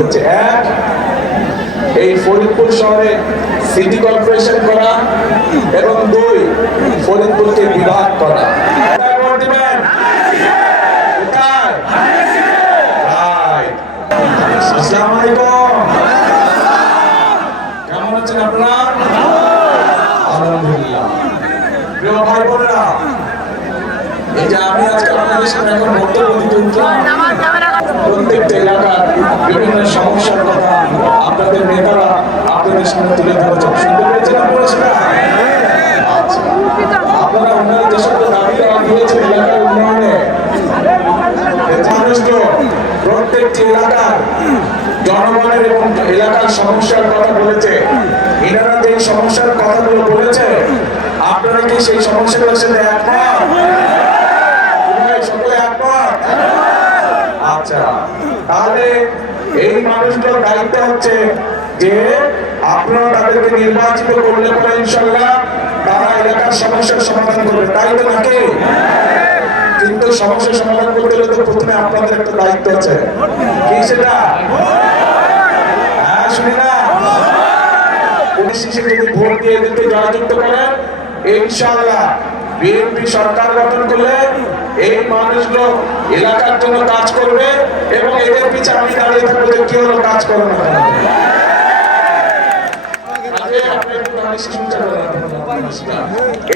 এক, এই ফরিদপুর শহরে সিটি কর্পোরেশন করা এবং দুই, ফরিদপুরকে বিভাগ করা। আসসালামু আলাইকুম, কেমন আছেন আপনারা? আলহামদুলিল্লাহ। প্রিয় ভাই বোনেরা, এই যে আমি আজকে আপনাদের সামনে এখন বক্তব্য দিতে উঠলাম, প্রত্যেকটা এলাকার বিভিন্ন সমস্যার কথা আপনাদের নেতারা আপনাদের সামনে তুলে ধরেছেন। শুনতে পেরেছেন আপনারা সেটা? আচ্ছা, আপনারা ওনারা যে সকল দাবি দেওয়া দিয়েছেন এলাকার উন্নয়নে, প্রত্যেকটি এলাকার জনগণের এবং এলাকার সমস্যার কথা বলেছে। এনারা যে সমস্যার কথাগুলো বলেছে, আপনারা কি সেই সমস্যাগুলোর সাথে একমত? সকলে একমত? আচ্ছা, তাহলে এই মানুষগুলোর দায়িত্ব হচ্ছে যে আপনারা তাদেরকে নির্বাচিত করলে পরে ইনশাআল্লাহ তারা এলাকার সমস্যার সমাধান করবে, তাই তো নাকি? কিন্তু সমস্যার সমাধান করতে হলে তো প্রথমে আপনাদের একটা দায়িত্ব আছে। কি সেটা? হ্যাঁ, শুনি না? পুলিশ হিসেবে যদি ভোট দিয়ে এদেরকে জয়যুক্ত করেন, ইনশাআল্লাহ বিএনপি সরকার গঠন করলে এই মানুষগুলো এলাকার জন্য কাজ করবে এবং এদের পিছনে আমি দাঁড়িয়ে থাকবো যে কি হলো কাজ করে না।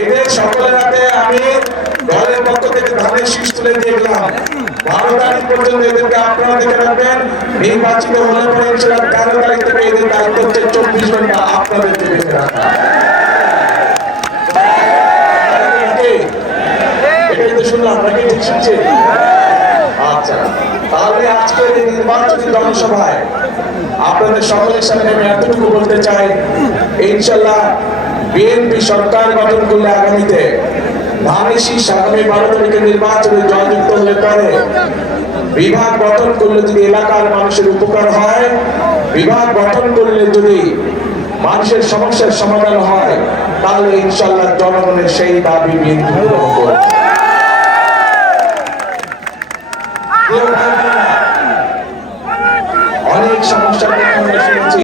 এদের সকলের হাতে আমি দলের পক্ষ থেকে ধানের শীষ তুলে দিয়ে গেলাম। 12 তারিখ পর্যন্ত এদেরকে আপনারা দেখে রাখবেন। নির্বাচিত হলে পরে 13 তারিখ থেকে এদের দায়িত্ব হচ্ছে 24 ঘন্টা আপনাদেরকে দেখে রাখা। এটাই তো শুনলাম নাকি? ঠিক শুনছি? আচ্ছা, তাহলে আজকের এই নির্বাচনী জনসভায় আপনাদের সকলের সামনে আমি এতটুকু বলতে চাই, ইনশাআল্লাহ বিএনপি সরকার গঠন করলে আগামীতে ধানের শীষ আগামী 12 তারিখে নির্বাচনে জয়যুক্ত হলে পরে বিভাগ গঠন করলে যদি এলাকার মানুষের উপকার হয়, বিভাগ গঠন করলে যদি মানুষের সমস্যার সমাধান হয়, তাহলে ইনশাআল্লাহ জনগণের সেই দাবি বিএনপি পূরণ করবে।